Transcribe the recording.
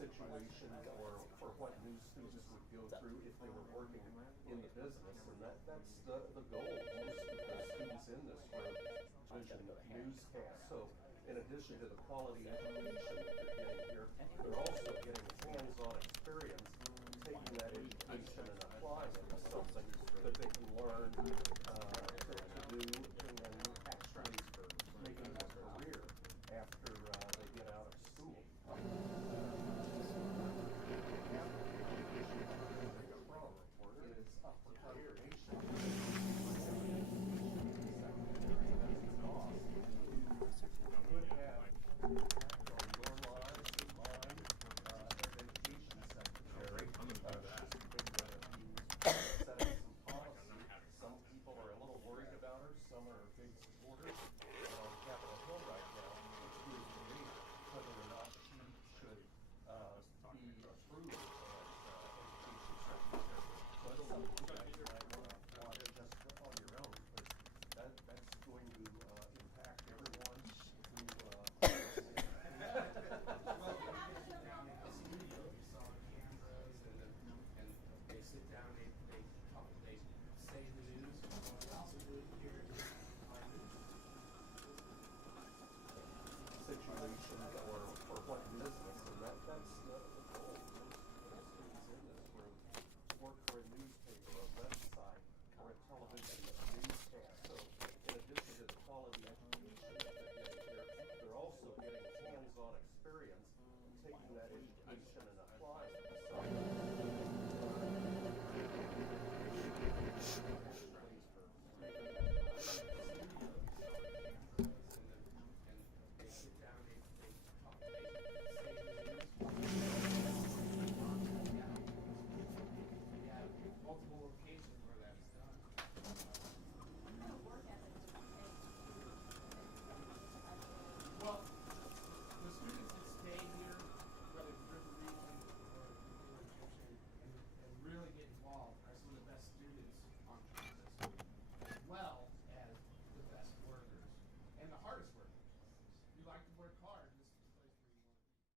situation or what new students would go through if they were working in the business, and that's the goal. Most of the students in this room vision newscasts. So in addition to the quality education that they're getting here, they're also getting hands-on experience, taking that education and applying it to something that they can learn to do and then actually making a career after they get out of school. Is up for confirmation. Could have impact on your lives and mine. Education secretary setting some policy. Some people are a little worried about her. Some are big supporters. On Capitol Hill right now, it is debated whether or not she should be approved as education secretary. So it's something you guys might want to watch just on your own, because that's going to impact everyone who they sit down, they talk, they say the news, and also do it here. situation or what business, and that's the goal. Most students in this room work for a newspaper, a website, or a television newscast. So in addition to the quality education that they're getting here, they're also getting hands-on experience and taking that education and